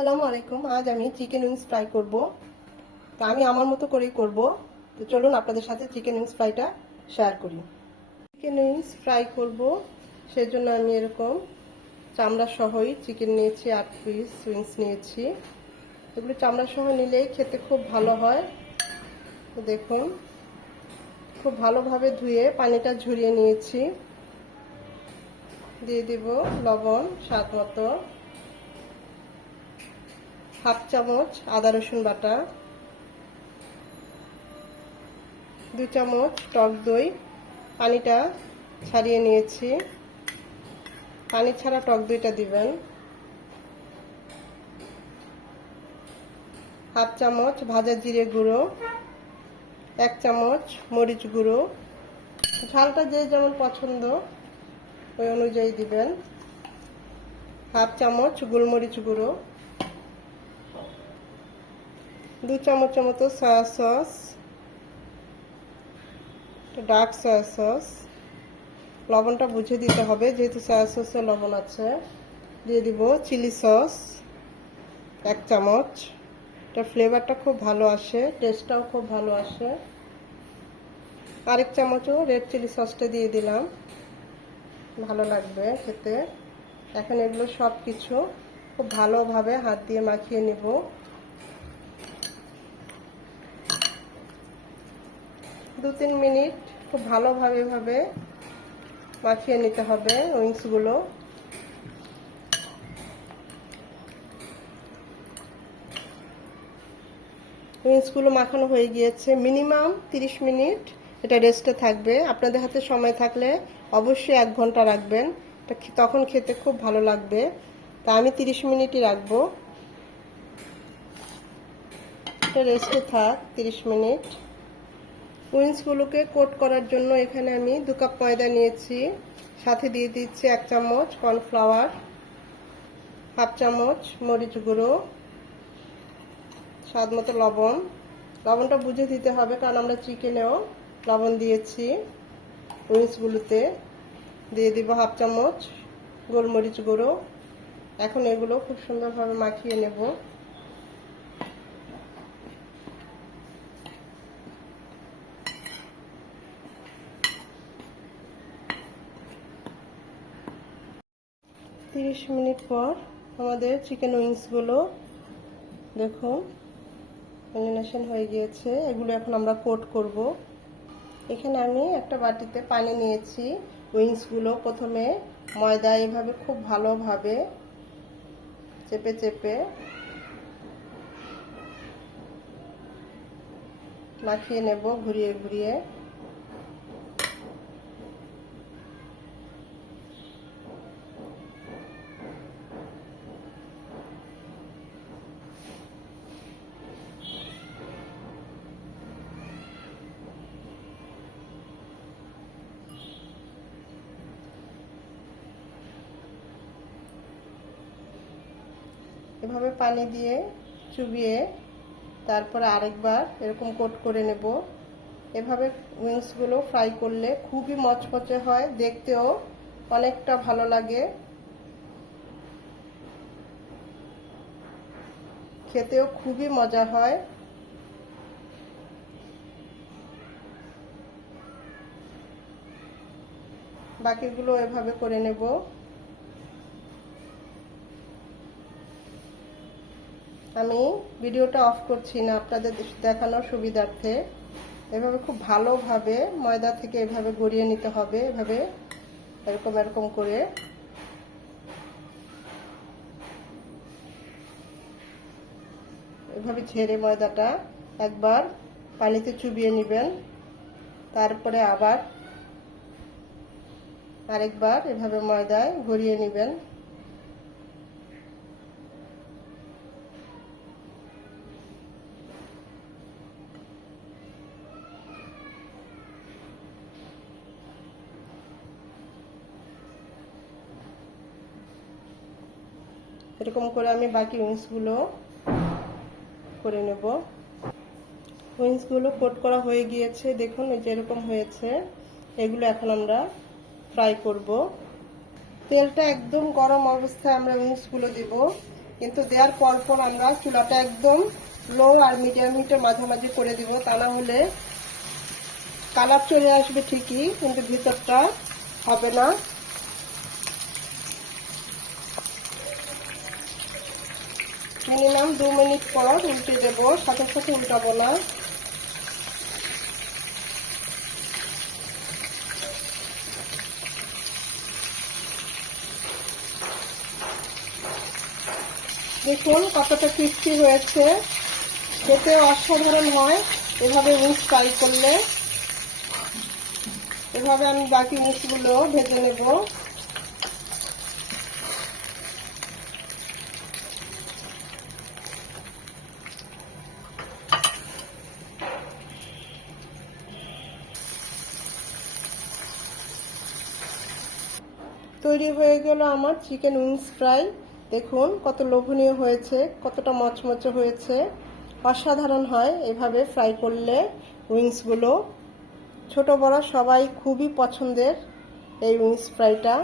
আসসালামু আলাইকুম। আজ আমি চিকেন উইংস ফ্রাই করব। তো আমি আমার মতো করেই করব। তো চলুন আপনাদের সাথে চিকেন উইংস ফ্রাইটা শেয়ার করি। চিকেন উইংস ফ্রাই করব। সেজন্য আমি এরকম চামড়া সহই চিকেন নিয়েছি, আট পিস উইংস নিয়েছি। এগুলো চামড়া সহ নিলেই খেতে খুব ভালো হয়। তো দেখুন, খুব ভালোভাবে ধুয়ে পানিটা ঝরিয়ে নিয়েছি। দিয়ে দিব লবণ, স্বাদ মতো। হাফ চামচ আদা রসুন বাটা, দু চামচ টক দই, পানিটা ছাড়িয়ে নিয়েছি। পানি ছাড়া টক দইটা দিবেন। হাফ চামচ ভাজা জিরে গুঁড়ো, এক চামচ মরিচ গুঁড়ো। ঝালটা যে যেমন পছন্দ, ওই অনুযায়ী দিবেন। হাফ চামচ গোলমরিচ গুঁড়ো। দু চামচের মতো soy sauce dark soy sauce লবণটা বুঝে দিতে হবে, যেহেতু সয়া সসে লবণ আছে। দিয়ে দিব চিলি সস এক চামচ। এটা ফ্লেভারটা খুব ভালো আসে টেস্টটাও খুব ভালো আসে। আরেক চামচও রেড চিলি সসটা দিয়ে দিলাম। ভালো লাগবে খেতে। এখন এগুলো সব কিছু খুব ভালোভাবে হাত দিয়ে মাখিয়ে নেব। দু তিন মিনিট খুব ভালোভাবে ভাবে মাখিয়ে নিতে হবে উইংসগুলো। উইংসগুলো মাখানো হয়ে গিয়েছে। মিনিমাম 30 মিনিট এটা রেস্টে থাকবে। আপনাদের হাতে সময় থাকলে অবশ্যই এক ঘণ্টা রাখবেন। তখন খেতে খুব ভালো লাগবে। তা আমি 30 মিনিটই রাখব। এটা রেস্টে থাক 30 মিনিট। উইন্সগুলোকে কোট করার জন্য এখানে আমি দু কাপ ময়দা নিয়েছি। সাথে দিয়ে দিচ্ছি এক চামচ কর্নফ্লাওয়ার, হাফ চামচ মরিচ গুঁড়ো, স্বাদ মতো লবণ। লবণটা বুঝে দিতে হবে কারণ আমরা চিকেনেও লবণ দিয়েছি উইন্সগুলোতে দিয়ে দিব হাফ চামচ গোলমরিচ গুঁড়ো। এখন এগুলো খুব সুন্দরভাবে মাখিয়ে নেব। তিরিশ মিনিট পর আমাদের চিকেন উইংসগুলো দেখুন ম্যারিনেশন হয়ে গিয়েছে। এগুলো এখন আমরা কোট করব। এখানে আমি একটা বাটিতে পানি নিয়েছি উইংসগুলো। প্রথমে ময়দা এভাবে খুব ভালোভাবে চেপে চেপে মাখিয়ে নেব, ঘুরিয়ে ঘুরিয়ে। এভাবে পানি দিয়ে চুবিয়ে তারপরে আরেকবার এরকম কোট করে নেব। এভাবে উইংসগুলো ফ্রাই করলে খুবই মচমচে হয়, দেখতেও অনেকটা ভালো লাগে। খেতেও খুবই মজা হয়। বাকিগুলো এভাবে করে নেব। আমি ভিডিওটা অফ করছি না আপনাদের দেখানোর সুবিধার্থে। এভাবে খুব ভালোভাবে ময়দা থেকে এভাবে গড়িয়ে নিতে হবে, এভাবে এরকম এরকম করে। এভাবে ঝেড়ে ময়দাটা একবার পানিতে চুবিয়ে নেবেন, তারপরে আবার আরেকবার এভাবে ময়দায় গড়িয়ে নেবেন। এরকম করে আমি বাকি উইংসগুলো করে নেব। উইংসগুলো কোট করা হয়ে গিয়েছে। দেখুন, এই যে এরকম হয়েছে। এগুলো এখন আমরা ফ্রাই করব। তেলটা একদম গরম অবস্থায় আমরা উইংসগুলো দিব। কিন্তু দেওয়ার পর পর আমরা চুলাটা একদম লো আর মিডিয়াম হিটে মাঝামাঝি করে দিব। তা না হলে কালার চলে আসবে ঠিকই, কিন্তু ভিতরটা হবে না। মিনিমাম দু মিনিট পর উল্টে দেবো, সাথে সাথে উল্টাবো না। দেখুন কতটা ক্রিস্পি হয়েছে। খেতে অসাধারণ হয়, এভাবে মুখ ফ্রাই করলে। এভাবে আমি বাকি মুখগুলো ভেজে নেব। তৈরি হয়ে গেল আমার চিকেন উইংস ফ্রাই। দেখুন, কত লোভনীয় হয়েছে, কতটা মচমচে হয়েছে। অসাধারণ হয় এভাবে ফ্রাই করলে উইংসগুলো। ছোট বড় সবাই খুবই পছন্দের এই উইংস ফ্রাইটা।